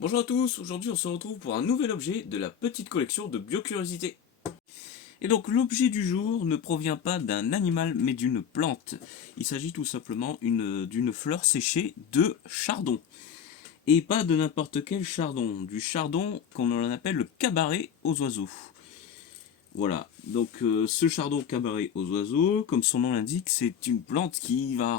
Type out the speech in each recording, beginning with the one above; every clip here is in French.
Bonjour à tous, aujourd'hui on se retrouve pour un nouvel objet de la petite collection de Biocuriosité. Et donc l'objet du jour ne provient pas d'un animal mais d'une plante. Il s'agit tout simplement d'une fleur séchée de chardon. Et pas de n'importe quel chardon, du chardon qu'on en appelle le cabaret aux oiseaux. Voilà, donc ce chardon cabaret aux oiseaux, comme son nom l'indique, c'est une plante qui va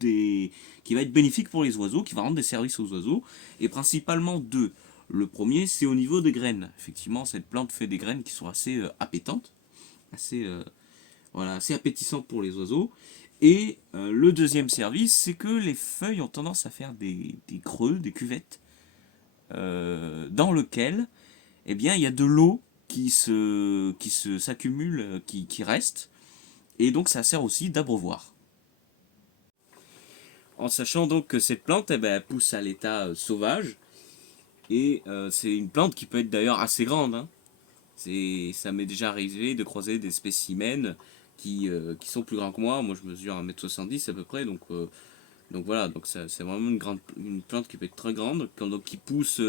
qui va être bénéfique pour les oiseaux, qui va rendre des services aux oiseaux, et principalement deux. Le premier, c'est au niveau des graines. Effectivement, cette plante fait des graines qui sont assez appétantes, assez, voilà, assez appétissantes pour les oiseaux. Et le deuxième service, c'est que les feuilles ont tendance à faire des creux, des cuvettes, dans lequel eh bien, il y a de l'eau s'accumule, qui reste, et donc ça sert aussi d'abreuvoir. En sachant donc que cette plante, eh ben, elle pousse à l'état sauvage, et c'est une plante qui peut être d'ailleurs assez grande, hein. Ça m'est déjà arrivé de croiser des spécimens qui sont plus grands que moi je mesure 1,70 m à peu près, donc voilà, donc c'est vraiment une plante qui peut être très grande, donc qui pousse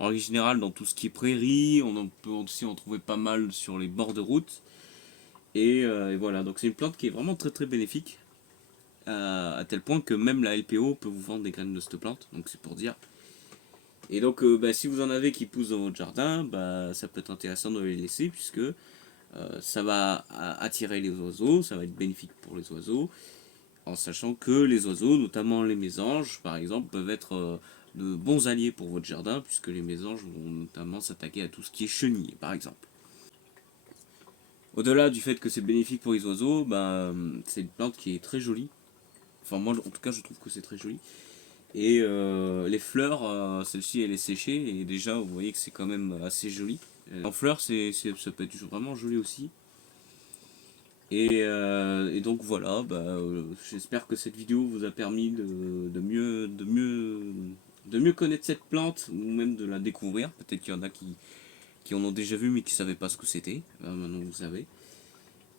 en règle générale dans tout ce qui est prairie, peut aussi en trouver pas mal sur les bords de route. Et voilà, donc c'est une plante qui est vraiment très très bénéfique, à tel point que même la LPO peut vous vendre des graines de cette plante, donc c'est pour dire. Et donc si vous en avez qui poussent dans votre jardin, ça peut être intéressant de les laisser, puisque ça va attirer les oiseaux, ça va être bénéfique pour les oiseaux, en sachant que les oiseaux, notamment les mésanges par exemple, peuvent être de bons alliés pour votre jardin, puisque les mésanges vont notamment s'attaquer à tout ce qui est chenille par exemple. Au-delà du fait que c'est bénéfique pour les oiseaux, c'est une plante qui est très jolie. Enfin moi en tout cas je trouve que c'est très joli. Et les fleurs, celle-ci elle est séchée, et déjà vous voyez que c'est quand même assez joli. En fleurs ça peut être vraiment joli aussi. Et donc voilà, j'espère que cette vidéo vous a permis de mieux connaître cette plante, ou même de la découvrir. Peut-être qu'il y en a qui en ont déjà vu mais qui ne savaient pas ce que c'était. Maintenant vous savez.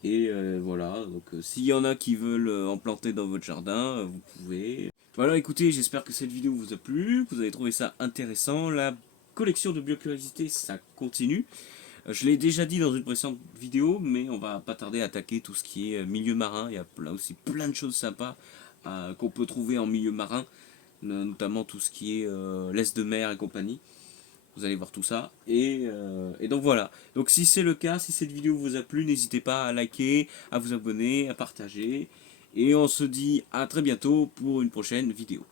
Et voilà, donc s'il y en a qui veulent en planter dans votre jardin, vous pouvez. Voilà, écoutez, j'espère que cette vidéo vous a plu, que vous avez trouvé ça intéressant. La collection de biocuriosité, ça continue. Je l'ai déjà dit dans une précédente vidéo, mais on va pas tarder à attaquer tout ce qui est milieu marin. Il y a aussi plein de choses sympas qu'on peut trouver en milieu marin, notamment tout ce qui est l'est de mer et compagnie. Vous allez voir tout ça. Et donc voilà. Donc si c'est le cas, si cette vidéo vous a plu, n'hésitez pas à liker, à vous abonner, à partager. Et on se dit à très bientôt pour une prochaine vidéo.